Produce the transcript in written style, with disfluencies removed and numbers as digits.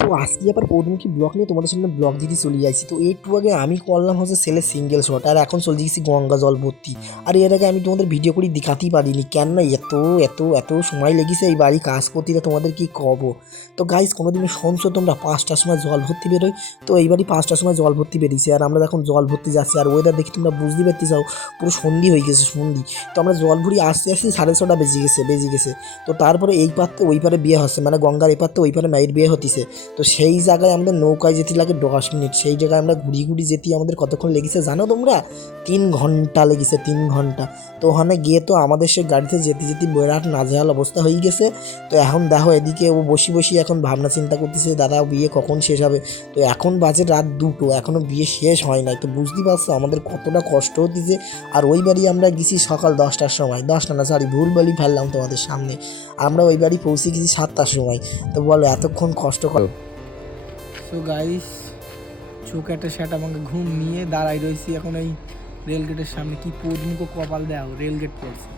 তো আজকে আবার পৌর্ণমুখী ব্লগ নিয়ে তোমাদের সামনে ব্লগ দিতে চলে যাচ্ছি। তো একটু আগে আমি করলাম হচ্ছে ছেলে সিঙ্গেল শট, আর এখন চলে গেছি গঙ্গা জল ভর্তি। আর এর আগে আমি তোমাদের ভিডিও করে দেখাতেই পারিনি, কেন না এত এত এত সময় লেগেছে এই বাড়ি কাজ করতে, তোমাদের কি কব। তো গাইস কোনোদিনও শুনছো তোমরা 5টার সময় জল ভর্তি বেরোয়? তো এইবারই 5টার সময় জল ভর্তি বেরিয়েছে, আর আমরা এখন জল ভর্তি যাচ্ছি। আর ওয়েদার দেখি তোমরা বুঝতে পারতে চাও, পুরো সন্ধি হয়ে গেছে সন্ধি। তো আমরা জল ভরি আসতে আসতে 6:30 বেজে গেছে। তো তারপরে এই পারতে ওই পারে বিয়ে হচ্ছে, মানে গঙ্গার এই পারতে ওই পারে মায়ের বিয়ে হতিছে। তো সেই জায়গায় আমাদের নৌকায় যেতে লাগে 10 মিনিট, সেই জায়গায় আমরা ঘুরি ঘুরি যেতে আমাদের কতক্ষণ লেগেছে জানো তোমরা? 3 ঘন্টা লেগেছে, 3 ঘন্টা। তো ওখানে গিয়ে তো আমাদের সে গাড়িতে যেতে যেতে বিরাট নাজেহাল অবস্থা হয়ে গেছে। তো এখন দেখো এদিকে ও বসি বসি এখন ভাবনা চিন্তা করতেছে দাদা বিয়ে কখন শেষ হবে। তো এখন বাজে রাত 2টো, এখনও বিয়ে শেষ হয় নাই। তো বুঝতেই পারছো আমাদের কতটা কষ্ট হতেছে। আর ওই বাড়ি আমরা গেছি সকাল 10টার সময়, 10টা না সরি ভুল বলি ফেললাম তোমাদের সামনে। আমরা ওই বাড়ি পৌঁছে গেছি 7টার সময়। তো বলো এতক্ষণ কষ্ট কর। সো গাইস, চোখ একটা সেট আমাকে ঘুম নিয়ে দাঁড়াই রয়েছি এখন এই রেলগেটের সামনে। কি পদ্মুক কপাল দেও, রেলগেট পড়ছে।